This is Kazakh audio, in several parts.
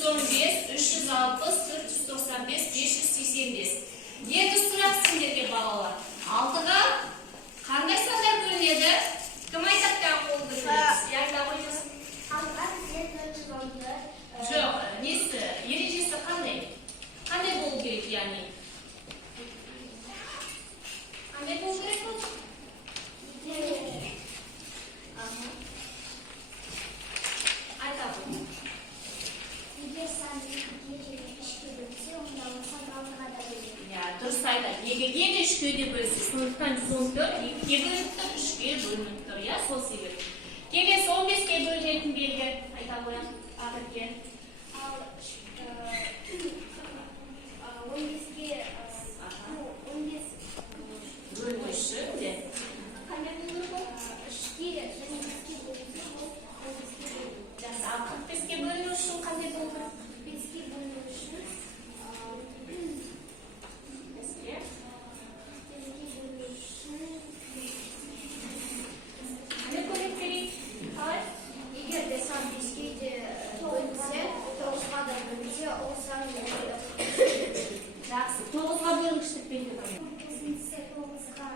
315, 360, 495, 585. Екі сұрақ сендерге балалар. 6-ға қандай сандар бөлінеді? Кім айтатқан қол бөлінеді? Яғда қойыңыз. 6-ға бізде 414. Жоқ, несі? Ережесі қандай? Қандай болу керек, яғни? Қандай болу керек бұл? Айтады. Егер сан 2-ге және 3-ге бөлінсе, онда ол сан 6-ға да бөлінеді. Дұрыс айтады. 2-ге де 3-ге де бөлінсе, сондықтан 114 2-ге бөлініп тұр, 3-ге бөлініп тұр, иә, сол себеп. Келесі 15-ге бөлінетін белгі айта қоям, Ақерке. Ал 15-ге 15 Бөлініші де. Қандай болу бұл? 3-ге және 2-ге бөлінсе, ол 15-ге бөлінеді. Жақсы, ал 45-ге бөліну үшін қандай болу? 45-ге бөліну үшін 45-ге бөліну үшін қандай көмек берейік? Қалай? егер де сан 5-ге де бөлінсе, 9-ға да бөлінсе, ол сан Жақсы, 9-ға бөлінгіштік белгі бар. 9-ға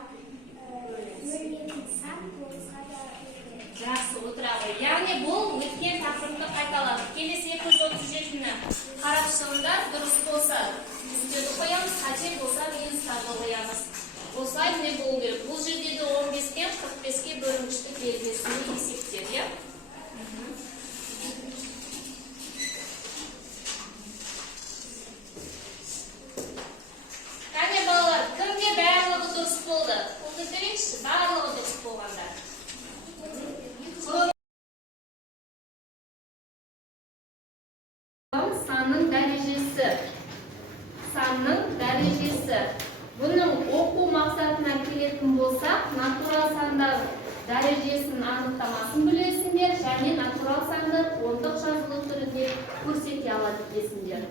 бөлінетін сан 9-ға да бөлінеді. Жақсы, отыра ғой. Яғни бұл өткен тақырыпты қайталады. Келесі 237-ні қарап шығыңдар, дұрыс болса жүздерді қоямыз, қате болса минустарды қоямыз. Осылай не болу керек? Бұл жерде де 15-пен 45-ге бөлінгіштік белгісін есептер, иә? Кәне балалар, кімде барлығы дұрыс болды? Қолды көтерейікші, барлығы дұрыс болғандар. Санның дәрежесі. Санның дәрежесі. Бұның оқу мақсатына келетін болсақ, натурал сандар дәрежесінің анықтамасын білесіңдер, және натурал сандар ондық жазылу түрінде көрсете алады десіңдер.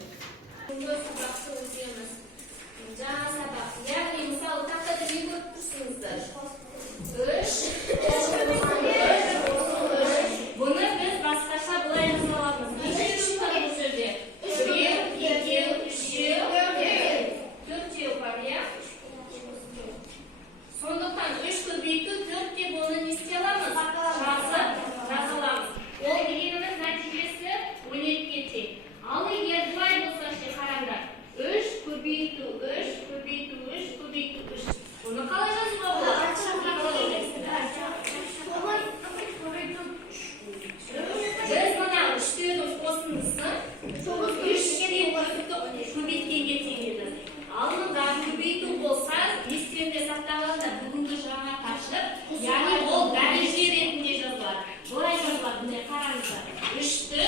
Сабақты өтеміз. Жаңа сабақ. Яғни, мысалы, тақтада не көріп тұрсыңыздар? 3. Бұны біз басқаша былай жазаламыз. Неше үшін бар бұл жерде? 1, 2, 3, 4 бар, иә? Сондықтан 3 көбейту 4-ке бұны не істей аламыз? Жазаламыз. Ол дегеніміз нәтижесі 12-ге тең. Ал егер бұлай болса ше қараңдар. 3 көбейту 3, көбейту 3, көбейту 3. Бұны қалай жазуға болады? Біз мына 3-ті қосындысын 3-ке көбейткенге тең еді. Ал мұнда көбейту болса, естерінде сақтағанда бүгінгі жаңа тақырып, яғни ол дәреже ретінде жазылады. Бұлай жазылады, міне қараңыздар. 3-ті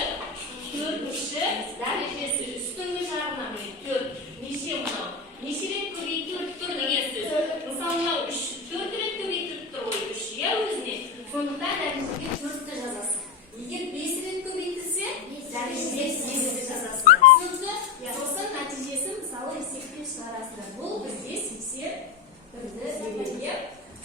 4-ші дәрежесі үстіңгі жағына міне 4. Неше мынау? Неше рет көбейтіліп тұр деген сөз. Мысалы, мынау 4 рет көбейтіліп тұр ғой 3, иә өзіне. Сондықтан дәрежеге 4-ті жазасың. Егер 5 рет көбейтілсе, дәрежеге 8-ті жазасың. Түсінікті? Сосын нәтижесі мысалы есептеп шығарасыңдар. Бұл бізде 81-ді береді.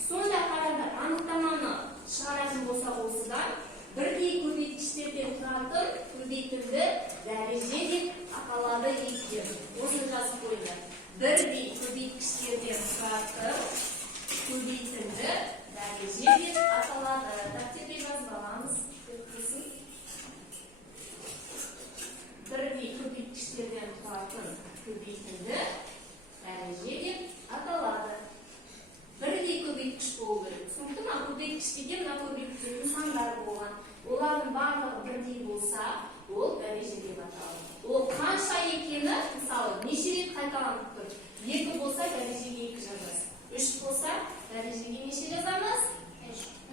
Сонда қараңдар, анықтаманы шығаратын болса осыдан бірдей көбейткіштерден тұратын көбейтімді дәреже деп аталады екен. Осыны жазып қойыңдар. Бірдей көбейткіштерден тұратын көбейтімді дәреже деп аталады. Дәптерге жазып аламыз. Бірдей көбейткіштерден тұратын көбейтімді дәреже деп аталады. Бірдей көбейткіш болу керек. Түсінікті ма? Көбейткіш деген мына көбейткіштің сандары болған. Олардың барлығы бірдей болса, ол дәреже деп аталады. Ол қанша екені, мысалы, неше рет қайталанып тұр? 2 болса, дәрежеге 2 жазасыз. 3 болса, дәрежеге неше жазамыз?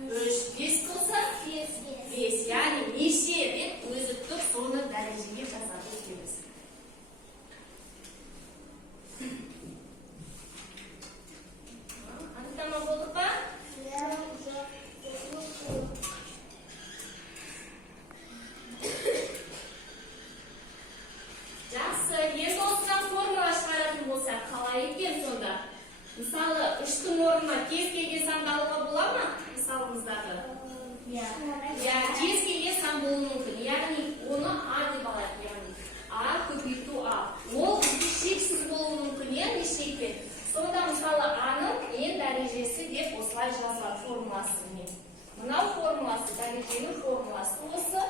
3. 5 болса, 5. Яғни неше рет өзі тұр, соны дәрежеге жазады екенбіз. Анықтама болдық па? Жақсы, енді осыдан формула шығаратын болсақ, қалай екен сонда? Мысалы, 3-тің орнына кез келген санды алуға бола ма? Мысалымыздағы. Кез келген сан болуы мүмкін. Яғни, оны А деп алайық. былай жазылады формуласы. Мынау формуласы, дәреженің формуласы осы.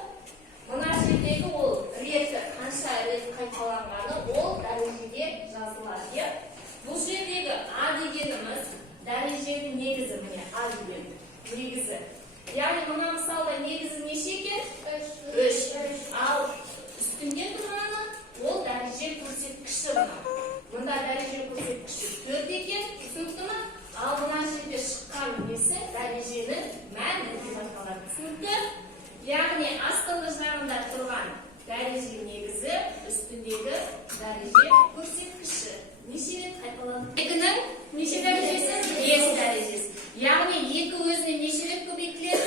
Мына жердегі ол реті қанша рет қайталанғаны ол дәрежеде жазылады. Бұл жердегі А дегеніміз дәреженің негізі, міне А деген негізі. Яғни мына мысалда негізі неше екен? 3. Ал үстінде тұрғаны ол дәреже көрсеткіші мына. Мұнда дәреже көрсеткіші 4 екен, түсінікті ме? Ал мына жерде шыққан несі дәреженің мәні деп аталады. Түсінікті? Яғни астыңғы жағында тұрған дәреже негізі, үстіндегі дәреже көрсеткіші. Неше рет қайталанды? 2-нің неше дәрежесі? 5 дәрежесі. Яғни 2 өзіне неше рет көбейтіледі?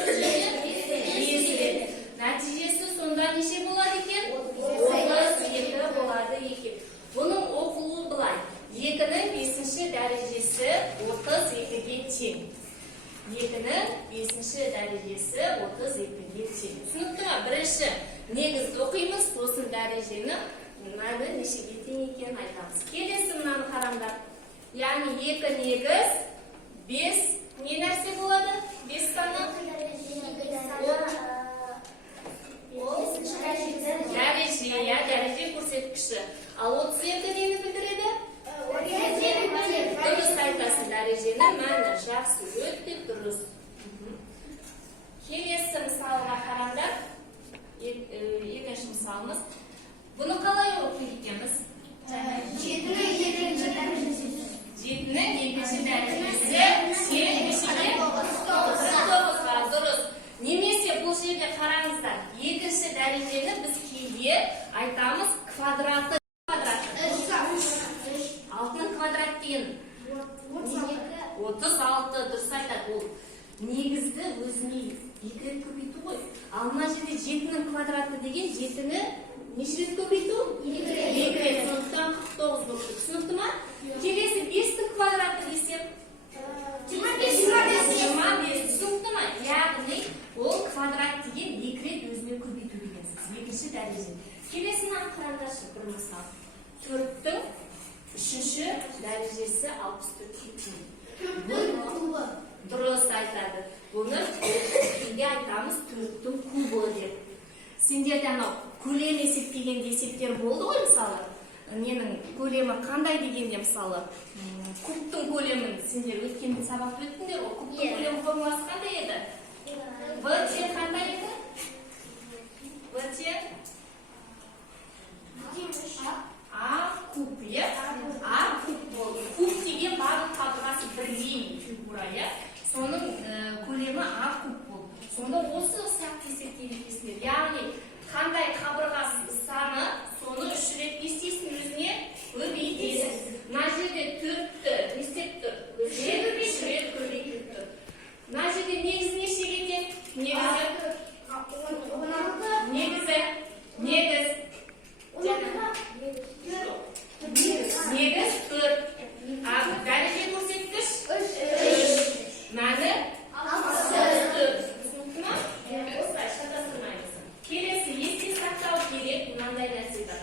5 рет. Нәтижесі сонда неше болады екен? 32 болады екен. Бұның оқылуы былай. 2-нің 5-ші дәрежесі 32-ге тең. 2-нің 5-ші дәрежесі 32-ге тең. Түсінікті ме? Бірінші негізді оқимыз, сосын дәрежені мәні нешеге тең екенін айтамыз. Келесі мынаны қараңдар. Яғни 2 негіз 5 не нәрсе болады? 5 саны? Дәреже көрсеткіші. Ал 32 нені білдіреді? Дұрыс айтасың, дәреженің мәні. Жақсы, өте дұрыс. Келесі мысалға қараңдар. Екінші мысалымыз. Бұны қалай оқиды екенбіз? 7-нің 2-ші дәрежесі. 7-нің 2-ші дәрежесі 49-ға дұрыс. Немесе бұл жерде қараңыздар. 2-ші дәрежені біз кейде айтамыз квадраты. 6-ның квадрат деген 36 дұрыс айтады. Ол негізді өзіне 2 рет көбейту ғой. Ал мына жерде 7-нің квадраты деген 7-ні неше рет көбейту? 2 рет. Сондықтан 49 болып. Түсінікті ма? Келесі 5-нің квадраты десем 25. Түсінікті ма? Яғни ол квадрат деген 2 рет өзіне көбейту дегенсіз. 2-ші дәреже. Келесінен қараңдаршы бір мысал. 4-тің 3-ші дәрежесі 64. Дұрыс айтады. Бұны кейде айтамыз 4-тің кубы деп. Сендерде анау көлем есептеген есептер болды ғой, мысалы. Ненің көлемі қандай дегенде, мысалы, кубтың көлемін сендер өткен сабақты өттіңдер, ол кубтың көлемі формуласы қандай еді? В те қандай еді? В те А куб, е? А куб болды. Куб деген барлық қабырғасы бірдей фигура, е? Соның көлемі А куб болды. Сонда осы сияқты есептейді. Яғни қандай қабырғасы саны, соны 3 рет естейсің өзіне көбейтеді. Мына жерде 4-ті не істеп тұр? Өзіне 3 рет көбейтіп тұр. Мына жерде негіз неше кетеді? Негіз 4. Дәреже көрсеткіш 3. Мәні 64. Келесі есте сақтау керек, мынандай нәрсе бар.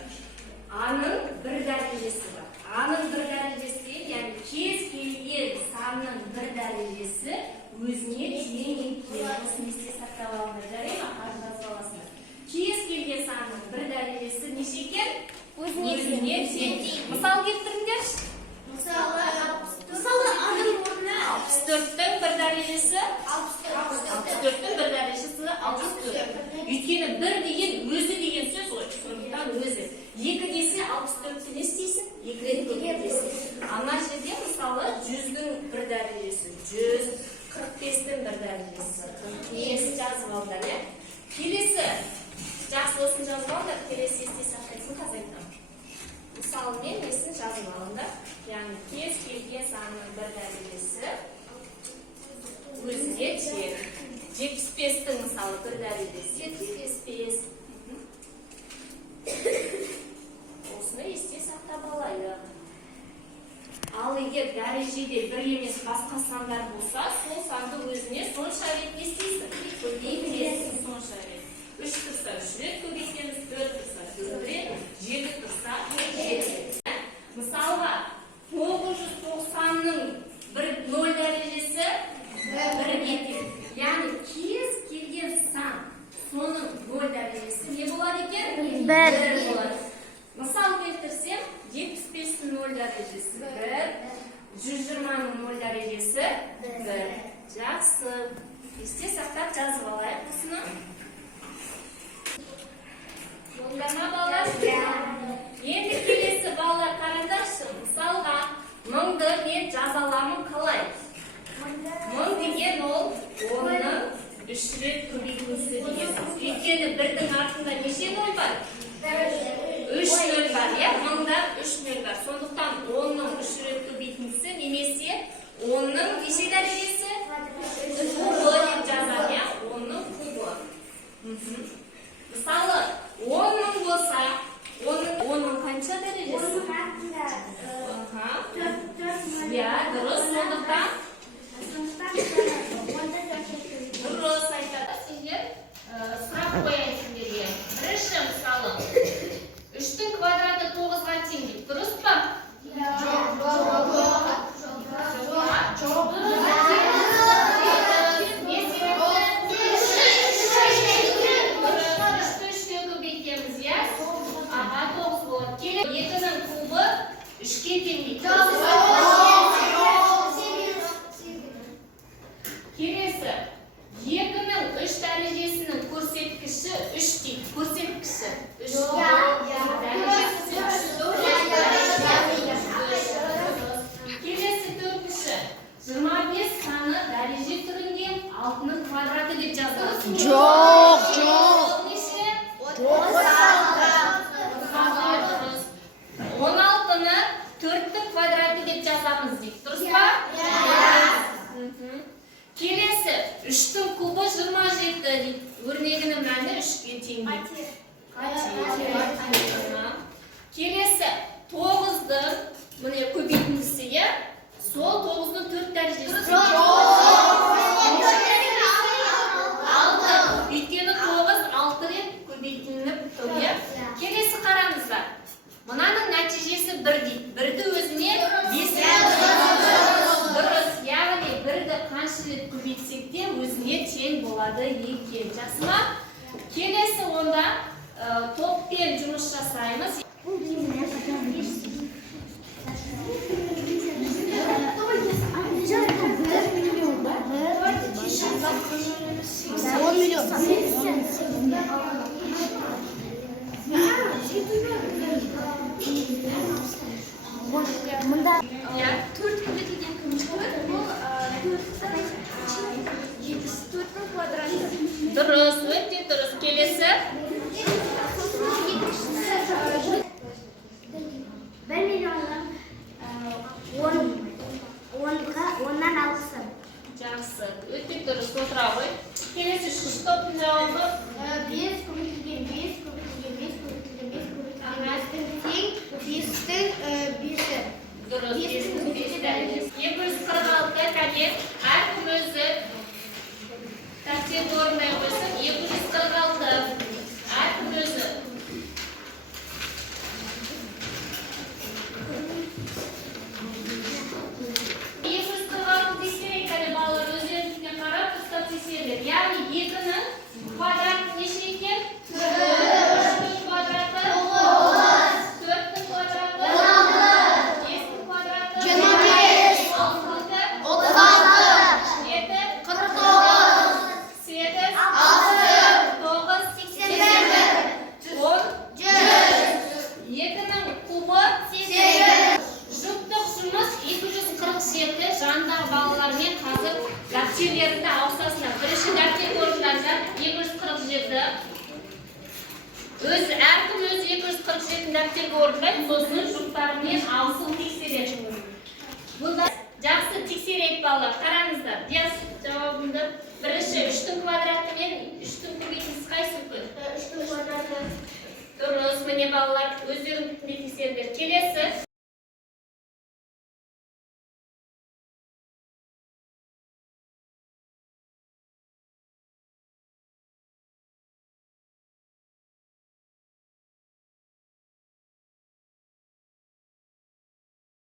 А-ның бір дәрежесі бар. А-ның бір дәрежесі, яғни кез келген санның бір дәрежесі өзіне тең екен. Осыны есте сақтап алыңдар, жарай ма? Қазір жазып аласыңдар. Кез келген санның бір дәрежесі неше екен? Өзіне тең. Мысал келтіріңдерші. Мысалы, А-ның орнына 64-тің бір дәрежесі 64-тің бір дәрежесі 64. Өйткені бір деген өзі деген сөз ғой. Сондықтан өзі. 2 десе 64-ті не істейсің? 2 рет көбейтесің. Ана жерде мысалы 100-дің бір дәрежесі, 145-тің бір дәрежесі. Келесі жазып алдар, е? Келесі, жақсы осын жазып алдар, келесі есте сақтайсың, қазір айтам. Мысалы мен несін жазып алыңдар. Яғни кез келген санның бір дәрежесі өзіне тең. 75-тің мысалы бір дәрежесі 75. Осыны есте сақтап алайық. Ал егер дәрежеде бір емес басқа сандар болса, сол санды өзіне сонша рет естейсің. Көбейтесің сонша рет. 3 тұрса 3 рет көбейтеміз, 4 тұрса 4 рет, 7 тұрса 7 рет. Мысалға 990-ның 0 дәрежесі 1. Жақсы. Есте сақтап жазып алайық осыны. Болдама балалар? Енді келесі балалар қараңдаршы. Мысалға, мыңды мен жаза аламын қалай? Мың деген ол 10-ның 3 рет көбейтіндісі деген сөз. Өйткені бірдің артында неше нөл бар? 3 нөл бар, иә? Мыңда 3 нөл бар. Сондықтан 10-ның 3 рет көбейтіндісі немесе 10-ның неше дәрежесі? Кубы деп жазады, иә? 10-ның кубы. Мысалы, 10-ның болса, 10-ның қанша дәрежесі? Иә, дұрыс. Сондықтан дұрыс айтады. Сендер сұрақ қояйын сендерге. Бірінші мысалы, 3-тің квадраты 9-ға тең дейді. Дұрыс па? Екінің кубы 3-ке тең дейді. Келесі, екінің 3 дәрежесінің көрсеткіші 3 дейді. Көрсеткіші 3. Келесі төртінші, 25 саны дәреже түрінде 6-ның квадраты деп жазылады. Жоқ. 16-ны 4-тің квадраты деп жазамыз дейді. Дұрыс па? Келесі, 3-тің кубы 27 дейді. Өрнегінің мәні 3-ке тең дейді. Келесі, 9-дің міне көбейтіндісі, иә? Сол 9-ның 4 дәрежесі. Өйткені 9 6 рет көбейтіліп тұр, иә? Келесі қараңыздар. Мынаның нәтижесі 1 дейді. 1-ді өзіне 5 дұрыс. Яғни 1-ді қанша рет көбейтсек те өзіне тең болады екен. Жақсы ма? Келесі онда топпен жұмыс жасаймыз. Мында 4 көбейтілген күміс бұл 74-дің квадраты. Дұрыс, өте дұрыс. Келесі 1 миллионның 10-нан 6-сы. жақсы, өте дұрыс. Отыра ғой. Келесі 3 топтың жауабы 5 көбейтілген 5 көбейтілген 5 көбейтілген 5 көбейтілген 5-тің 5-і. дұрыс. 5-тің 5 дәрежесі. 246 кәне әркім өзі тәртіп орындай қойсын. 246 әркім өзі. Балалар өздеріңізге қарап ұстап тексеріңдер. Яғни 2-ның квадраты неше екен? 3-тің квадраты 4-тің квадраты 5-тің квадраты 6-тің 7 49 8 9 81 10 2-ның кубы 8. Жұптық жұмыс 247 жандар балалармен қазір дәптерлерінде ауысасыңдар. Бірінші дәптер орындардан 247. Әркім өзі 247 дәптерге орындайды, сосын жұптарымен ауысын тексереді. Бұнда жақсы тексерейік балалар. Қараңыздар. Жауабымды бірінші 3-тің квадраты мен 3-тің көбейтіндісі қайсы үлкен? 3-тің квадраты. Дұрыс, міне балалар өздерің тексеріңдер. Келесі